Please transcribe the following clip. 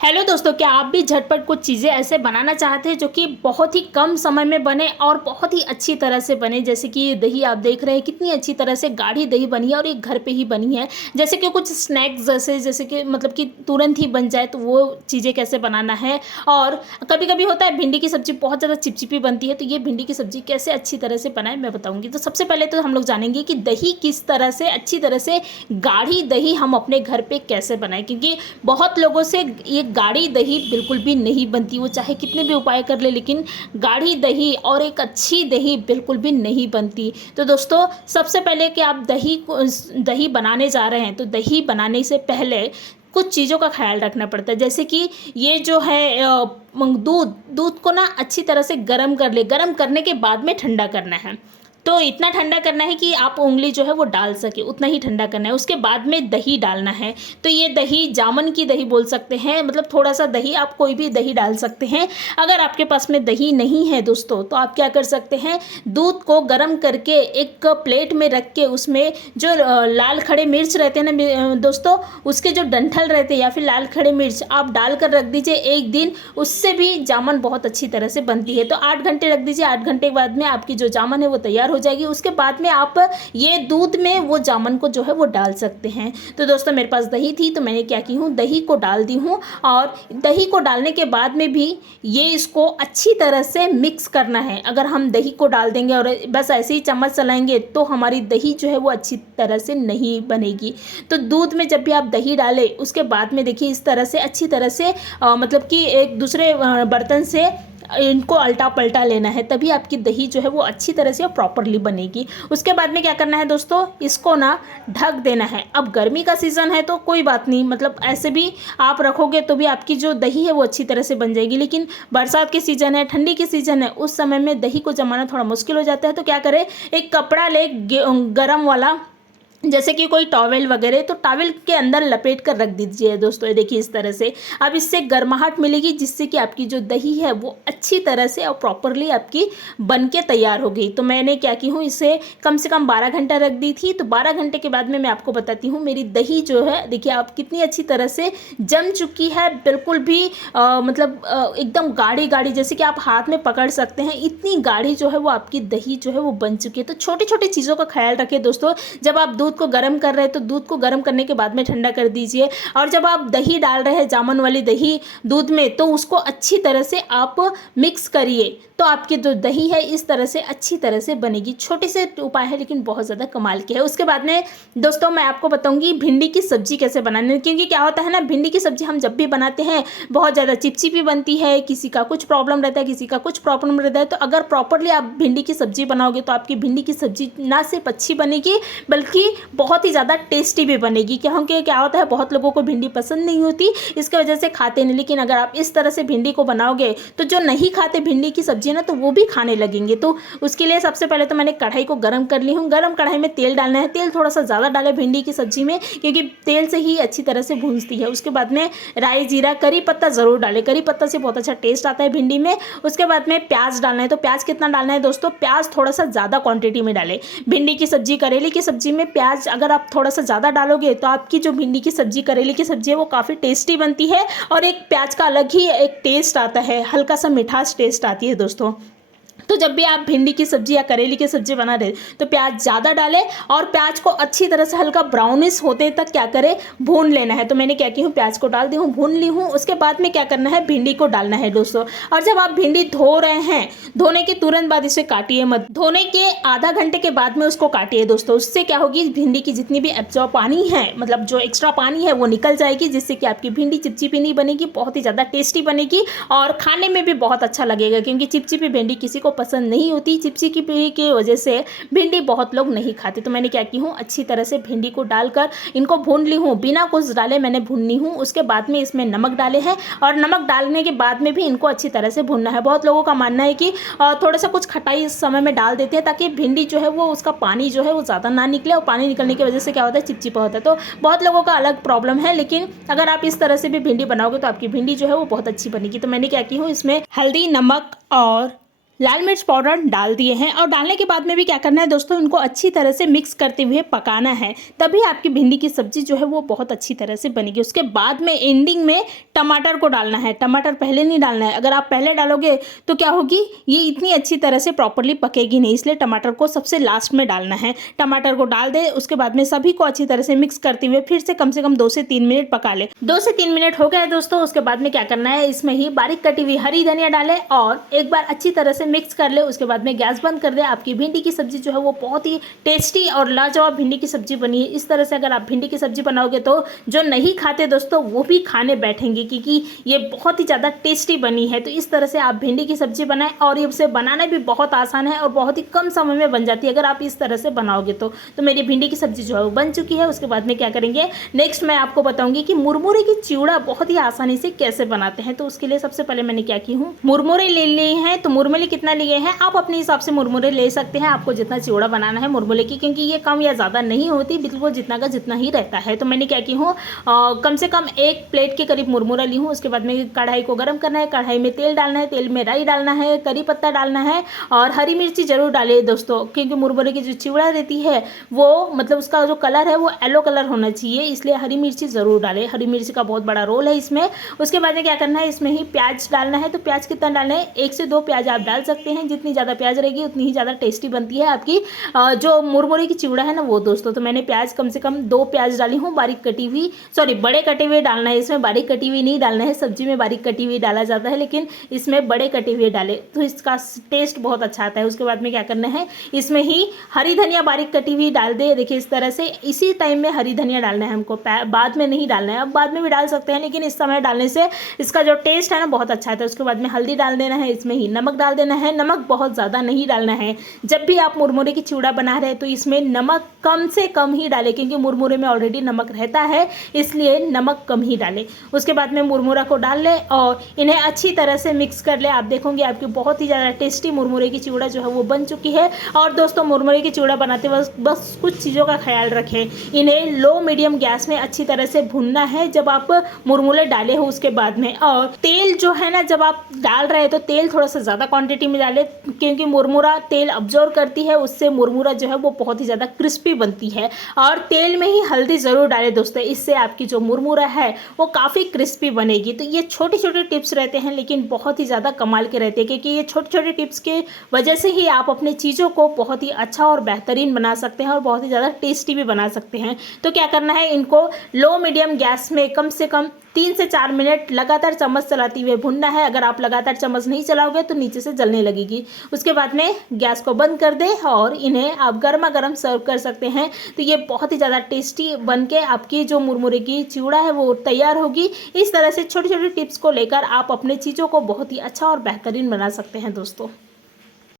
Hello दोस्तों, क्या आप भी झटपट कुछ चीज़ें ऐसे बनाना चाहते हैं जो कि बहुत ही कम समय में बने और बहुत ही अच्छी तरह से बने। जैसे कि ये दही आप देख रहे हैं कितनी अच्छी तरह से गाढ़ी दही बनी है और ये घर पे ही बनी है। जैसे कि कुछ स्नैक्स जैसे कि मतलब कि तुरंत ही बन जाए, तो वो चीज़ें कैसे बनाना है। और कभी कभी होता है भिंडी की सब्ज़ी बहुत ज़्यादा चिपचिपी बनती है, तो ये भिंडी की सब्ज़ी कैसे अच्छी तरह से बनाए मैं बताऊँगी। तो सबसे पहले तो हम लोग जानेंगे कि दही किस तरह से अच्छी तरह से गाढ़ी दही हम अपने घर पे कैसे बनाएं, क्योंकि बहुत लोगों से ये गाढ़ी दही बिल्कुल भी नहीं बनती। वो चाहे कितने भी उपाय कर ले, लेकिन गाढ़ी दही और एक अच्छी दही बिल्कुल भी नहीं बनती। तो दोस्तों, सबसे पहले कि आप दही बनाने जा रहे हैं, तो दही बनाने से पहले कुछ चीज़ों का ख्याल रखना पड़ता है। जैसे कि ये जो है दूध दूध को ना अच्छी तरह से गर्म कर ले। गर्म करने के बाद में ठंडा करना है। तो इतना ठंडा करना है कि आप उंगली जो है वो डाल सके, उतना ही ठंडा करना है। उसके बाद में दही डालना है। तो ये दही जामन की दही बोल सकते हैं, मतलब थोड़ा सा दही, आप कोई भी दही डाल सकते हैं। अगर आपके पास में दही नहीं है दोस्तों, तो आप क्या कर सकते हैं, दूध को गर्म करके एक प्लेट में रख के उसमें जो लाल खड़े मिर्च रहते हैं ना दोस्तों, उसके जो डंठल रहते हैं या फिर लाल खड़े मिर्च आप डाल कर रख दीजिए एक दिन। उससे भी जामन बहुत अच्छी तरह से बनती है। तो 8 घंटे रख दीजिए। 8 घंटे के बाद में आपकी जो जामन है वो तैयार हो जाएगी। उसके बाद में आप ये दूध में वो जामन को जो है वो डाल सकते हैं। तो दोस्तों, मेरे पास दही थी तो मैंने क्या की हूँ, दही को डाल दी हूँ। और दही को डालने के बाद में भी ये इसको अच्छी तरह से मिक्स करना है। अगर हम दही को डाल देंगे और बस ऐसे ही चम्मच चलाएंगे, तो हमारी दही जो है वो अच्छी तरह से नहीं बनेगी। तो दूध में जब भी आप दही डालें, उसके बाद में देखिए इस तरह से अच्छी तरह से मतलब कि एक दूसरे बर्तन से इनको अल्टा पलटा लेना है, तभी आपकी दही जो है वो अच्छी तरह से प्रॉपरली बनेगी। उसके बाद में क्या करना है दोस्तों, इसको ना ढक देना है। अब गर्मी का सीज़न है तो कोई बात नहीं, मतलब ऐसे भी आप रखोगे तो भी आपकी जो दही है वो अच्छी तरह से बन जाएगी। लेकिन बरसात के सीज़न है, ठंडी के सीज़न है, उस समय में दही को जमाना थोड़ा मुश्किल हो जाता है। तो क्या करें, एक कपड़ा ले गरम वाला, जैसे कि कोई टॉवेल वगैरह, तो टॉवेल के अंदर लपेट कर रख दीजिए दोस्तों। ये देखिए इस तरह से। अब इससे गर्माहट मिलेगी, जिससे कि आपकी जो दही है वो अच्छी तरह से और प्रॉपरली आपकी बन के तैयार हो गई। तो मैंने क्या की हूँ, इसे कम से कम 12 घंटा रख दी थी। तो 12 घंटे के बाद में मैं आपको बताती हूँ मेरी दही जो है, देखिए आप कितनी अच्छी तरह से जम चुकी है। बिल्कुल भी एकदम गाढ़ी गाढ़ी, जैसे कि आप हाथ में पकड़ सकते हैं, इतनी गाढ़ी जो है वो आपकी दही जो है वो बन चुकी है। तो छोटी छोटी चीज़ों का ख्याल रखिए दोस्तों। जब आप दूध को गर्म कर रहे हैं, तो दूध को गर्म करने के बाद में ठंडा कर दीजिए। और जब आप दही डाल रहे हैं, जामुन वाली दही दूध में, तो उसको अच्छी तरह से आप मिक्स करिए। तो आपकी जो दही है इस तरह से अच्छी तरह से बनेगी। छोटे से उपाय है लेकिन बहुत ज़्यादा कमाल के है। उसके बाद में दोस्तों मैं आपको बताऊंगी भिंडी की सब्जी कैसे बनानी है। क्योंकि क्या होता है ना, भिंडी की सब्जी हम जब भी बनाते हैं बहुत ज़्यादा चिपचिपी बनती है। किसी का कुछ प्रॉब्लम रहता है, किसी का कुछ प्रॉब्लम रहता है। तो अगर प्रॉपरली आप भिंडी की सब्जी बनाओगे, तो आपकी भिंडी की सब्जी ना सिर्फ अच्छी बनेगी, बल्कि बहुत ही ज़्यादा टेस्टी भी बनेगी। क्योंकि क्या होता है, बहुत लोगों को भिंडी पसंद नहीं होती, इसके वजह से खाते नहीं। लेकिन अगर आप इस तरह से भिंडी को बनाओगे, तो जो नहीं खाते भिंडी की सब्जी ना, तो वो भी खाने लगेंगे। तो उसके लिए सबसे पहले तो मैंने कढ़ाई को गर्म कर ली हूँ। गर्म कढ़ाई में तेल डालना है। तेल थोड़ा सा ज़्यादा डालें भिंडी की सब्जी में, क्योंकि तेल से ही अच्छी तरह से भूनती है। उसके बाद में राई, जीरा, करी पत्ता ज़रूर डालें। करी पत्ता से बहुत अच्छा टेस्ट आता है भिंडी में। उसके बाद में प्याज डालना है। तो प्याज कितना डालना है दोस्तों, प्याज थोड़ा सा ज़्यादा क्वांटिटी में डालें। भिंडी की सब्जी, करेले की सब्जी में प्याज अगर आप थोड़ा सा ज़्यादा डालोगे, तो आपकी जो भिंडी की सब्जी, करेले की सब्जी है, वो काफ़ी टेस्टी बनती है। और एक प्याज का अलग ही एक टेस्ट आता है, हल्का सा मिठास टेस्ट आती है दोस्तों। तो जब भी आप भिंडी की सब्जी या करेले की सब्जी बना रहे, तो प्याज ज़्यादा डालें और प्याज को अच्छी तरह से हल्का ब्राउनिश होते तक क्या करें, भून लेना है। तो मैंने क्या की हूँ, प्याज को डाल दी हूँ, भून ली हूँ। उसके बाद में क्या करना है, भिंडी को डालना है दोस्तों। और जब आप भिंडी धो रहे हैं, धोने के तुरंत बाद इसे काटिए मत। धोने के आधा घंटे के बाद में उसको काटिए दोस्तों। उससे क्या होगी, भिंडी की जितनी भी एब्जॉर्ब पानी है, मतलब जो एक्स्ट्रा पानी है, वो निकल जाएगी, जिससे कि आपकी भिंडी चिपचिपी नहीं बनेगी, बहुत ही ज़्यादा टेस्टी बनेगी और खाने में भी बहुत अच्छा लगेगा। क्योंकि चिपचिपी भिंडी किसी को पसंद नहीं होती। चिपचिपी की वजह से भिंडी बहुत लोग नहीं खाते। तो मैंने क्या की हूँ, अच्छी तरह से भिंडी को डालकर इनको भून ली हूँ। बिना कुछ डाले मैंने भूननी हूँ। उसके बाद में इसमें नमक डाले हैं और नमक डालने के बाद में भी इनको अच्छी तरह से भूनना है। बहुत लोगों का मानना है कि थोड़ा सा कुछ खटाई इस समय में डाल देते हैं, ताकि भिंडी जो है वो, उसका पानी जो है वो ज़्यादा ना निकले। और पानी निकलने की वजह से क्या होता है, चिपचिपा होता है। तो बहुत लोगों का अलग प्रॉब्लम है। लेकिन अगर आप इस तरह से भी भिंडी बनाओगे, तो आपकी भिंडी जो है वो बहुत अच्छी बनेगी। तो मैंने क्या की हूँ, इसमें हल्दी, नमक और लाल मिर्च पाउडर डाल दिए हैं और डालने के बाद में भी क्या करना है दोस्तों, इनको अच्छी तरह से मिक्स करते हुए पकाना है, तभी आपकी भिंडी की सब्जी जो है वो बहुत अच्छी तरह से बनेगी। उसके बाद में एंडिंग में टमाटर को डालना है, टमाटर पहले नहीं डालना है। अगर आप पहले डालोगे तो क्या होगी, ये इतनी अच्छी तरह से प्रॉपरली पकेगी नहीं, इसलिए टमाटर को सबसे लास्ट में डालना है। टमाटर को डाल दे, उसके बाद में सभी को अच्छी तरह से मिक्स करते हुए फिर से कम 2 से 3 मिनट पका ले। 2 से 3 मिनट हो गए दोस्तों। उसके बाद में क्या करना है, इसमें ही बारीक कटी हुई हरी धनिया डालें और एक बार अच्छी तरह से मिक्स कर ले। उसके बाद में गैस बंद कर दे। आपकी भिंडी की सब्जी जो है वो बहुत ही टेस्टी और लाजवाब भिंडी की सब्जी बनी है। इस तरह से अगर आप भिंडी की सब्जी बनाओगे तो जो नहीं खाते दोस्तों वो भी खाने बैठेंगे, क्योंकि ये बहुत ही ज़्यादा टेस्टी बनी है। तो इस तरह से आप भिंडी की सब्जी बनाएं और ये उसे बनाना भी बहुत आसान है और बहुत ही कम समय में बन जाती है अगर आप इस तरह से बनाओगे तो मेरी भिंडी की सब्जी जो है वो बन चुकी है। उसके बाद में क्या करेंगे, नेक्स्ट मैं आपको बताऊंगी कि मुरमुरे की चिवड़ा बहुत ही आसानी से कैसे बनाते हैं। तो उसके लिए सबसे पहले मैंने क्या की हूँ, मुरमुरे ले लिए हैं। तो मुरमुरे कितना लिए हैं, आप अपने हिसाब से मुरमुरे ले सकते हैं, आपको जितना चिवड़ा बनाना है मुरमुरे की, क्योंकि ये कम या ज़्यादा नहीं होती, बिल्कुल जितना का जितना ही रहता है। तो मैंने क्या की हूँ, कम से कम 1 प्लेट के करीब मुरमुरा ली हूँ। उसके बाद में कढ़ाई को गर्म करना है, कढ़ाई में तेल डालना है, तेल में राई डालना है, करी पत्ता डालना है और हरी मिर्ची जरूर डालिए दोस्तों, क्योंकि मुरमुरे की जो चिवड़ा रहती है वो मतलब उसका जो कलर है वो येलो कलर होना चाहिए, इसलिए हरी मिर्ची ज़रूर डालें। हरी मिर्ची का बहुत बड़ा रोल है इसमें। उसके बाद में क्या करना है, इसमें ही प्याज डालना है। तो प्याज कितना डालना है, 1 से 2 प्याज आप डाल सकते हैं। जितनी ज़्यादा प्याज रहेगी उतनी ही ज़्यादा टेस्टी बनती है आपकी जो मुरमुरे की चिवड़ा है ना वो दोस्तों। तो मैंने प्याज कम से कम 2 प्याज डाली हूँ, बारीक कटी हुई, सॉरी बड़े कटे हुए डालना है इसमें, बारीक कटी हुई नहीं डालना है। सब्जी में बारीक कटी हुई डाला जाता है लेकिन इसमें बड़े कटे हुए डाले तो इसका टेस्ट बहुत अच्छा आता है। उसके बाद में क्या करना है, इसमें ही हरी धनिया बारीक कटी हुई डाल दे। देखिए इस तरह से इसी टाइम में हरी धनिया डालना है हमको, बाद में नहीं डालना है। अब बाद में भी डाल सकते हैं लेकिन इस समय डालने से इसका जो टेस्ट है ना बहुत अच्छा आता है। उसके बाद में हल्दी डाल देना है, इसमें ही नमक डाल देना है। नमक बहुत ज़्यादा नहीं डालना है। जब भी आप मुरमुरे की चिवड़ा बना रहे हैं तो इसमें नमक कम से कम ही डालें, क्योंकि मुरमुरे में ऑलरेडी नमक रहता है, इसलिए नमक कम ही डालें। उसके बाद में मुरमुरा को डाल लें और इन्हें अच्छी तरह से मिक्स कर ले। आप देखोगे आपकी बहुत ही ज़्यादा टेस्टी मुरमुरे की चिवड़ा जो है वो बन चुकी है। और दोस्तों मुरमुरे की चिवड़ा बनाते वक्त बस कुछ चीज़ों का ख्याल रखें, इन्हें लो मीडियम गैस में अच्छी तरह से भूनना है जब आप मुरमुरे डाले हो उसके बाद में। और तेल जो है ना, जब आप डाल रहे हैं तो तेल थोड़ा सा ज़्यादा क्वांटिटी में डालें, क्योंकि मुरमुरा तेल अब्जॉर्ब करती है, उससे मुरमुरा जो है वो बहुत ही ज़्यादा क्रिस्पी बनती है। और तेल में ही हल्दी ज़रूर डालें दोस्तों, इससे आपकी जो मुरमुरा है वो काफ़ी क्रिस्पी बनेगी। तो ये छोटे छोटे टिप्स रहते हैं लेकिन बहुत ही ज़्यादा कमाल के रहते हैं, क्योंकि ये छोटे छोटे टिप्स के वजह से ही आप अपने चीज़ों को बहुत ही अच्छा और बेहतरीन बना सकते हैं और बहुत ही ज़्यादा टेस्टी भी बना सकते हैं। तो क्या करना है, इनको लो मीडियम गैस में कम से कम 3 से 4 मिनट लगातार चम्मच चलाते हुए भुनना है। अगर आप लगातार चम्मच नहीं चलाओगे तो नीचे से जलने लगेगी। उसके बाद में गैस को बंद कर दें और इन्हें आप गर्मा गर्म सर्व कर सकते हैं। तो ये बहुत ही ज़्यादा टेस्टी बन के आपकी जो मुरमुरे की चिवड़ा है वो तैयार होगी। इस तरह से छोटे छोटे टिप्स को लेकर आप अपने चीज़ों को बहुत ही अच्छा और बेहतरीन बना सकते हैं दोस्तों।